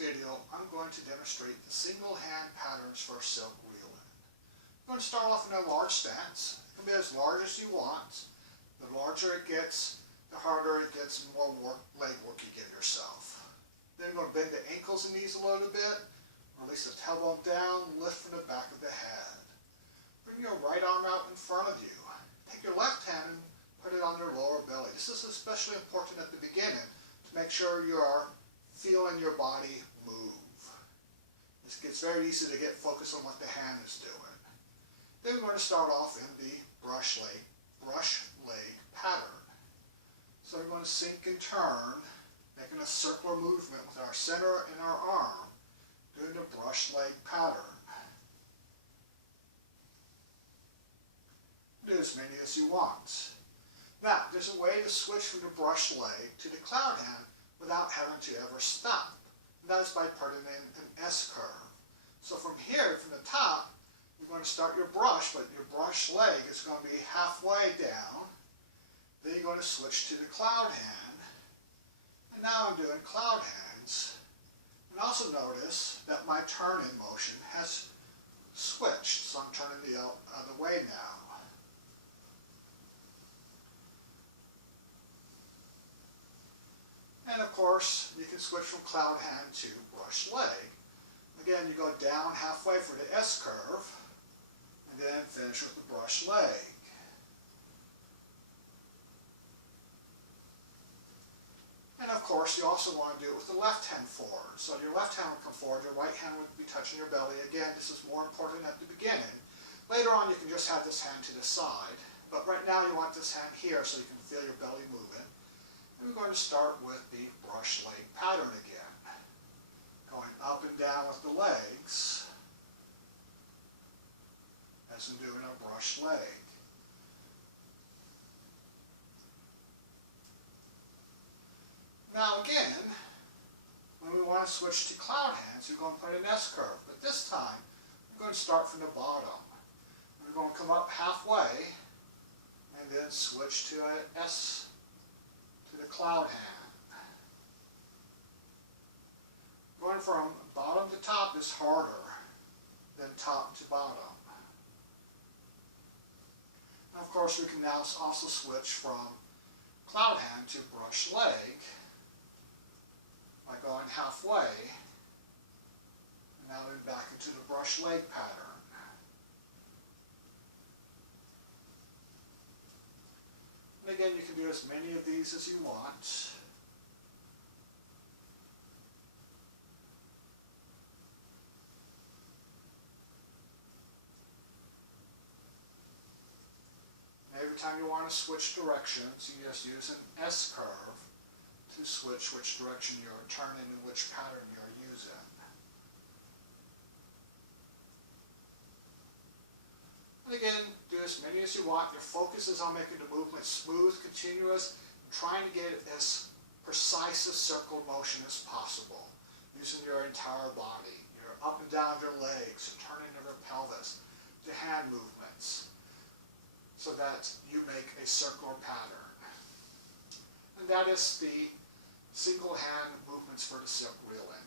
video, I'm going to demonstrate the single hand patterns for silk reeling. I'm going to start off in a large stance. It can be as large as you want. The larger it gets, the harder it gets, the more leg work you give yourself. Then you're going to bend the ankles and knees a little bit, release the tailbone down, lift from the back of the head. Bring your right arm out in front of you. Take your left hand and put it on your lower belly. This is especially important at the beginning to make sure you are feeling your body move. It gets very easy to get focused on what the hand is doing. Then we're going to start off in the brush leg pattern. So we're going to sink and turn, making a circular movement with our center and our arm, doing the brush leg pattern. Do as many as you want. Now, there's a way to switch from the brush leg to the cloud hand without having to ever stop. And that is by putting in an S curve. So from here, from the top, you're going to start your brush, but your brush leg is going to be halfway down. Then you're going to switch to the cloud hand. And now I'm doing cloud hands. And also notice that my turning motion has switched, so I'm turning the other way now. And of course, you can switch from cloud hand to brush leg. Again, you go down halfway for the S curve, and then finish with the brush leg. And of course, you also want to do it with the left hand forward. So your left hand would come forward, your right hand would be touching your belly. Again, this is more important at the beginning. Later on, you can just have this hand to the side. But right now, you want this hand here so you can feel your belly moving. And we're going to start with the brush leg pattern again. Going up and down with the legs as I'm doing a brush leg. Now again, when we want to switch to cloud hands, we're going to put an S curve. But this time, we're going to start from the bottom. We're going to come up halfway and then switch to an S to the cloud hand. Going from bottom to top is harder than top to bottom. And of course, we can now also switch from cloud hand to brush leg by going halfway and now then back into the brush leg pattern. And again, you can do as many of these as you want. And every time you want to switch directions, you just use an S curve to switch which direction you're turning and which pattern you're using. And again, do as many as you want. Your focus is on making the movement smooth, continuous, trying to get as precise a circle motion as possible, using your entire body, your up and down your legs, turning of your pelvis, the hand movements, so that you make a circular pattern. And that is the single hand movements for the silk reeling.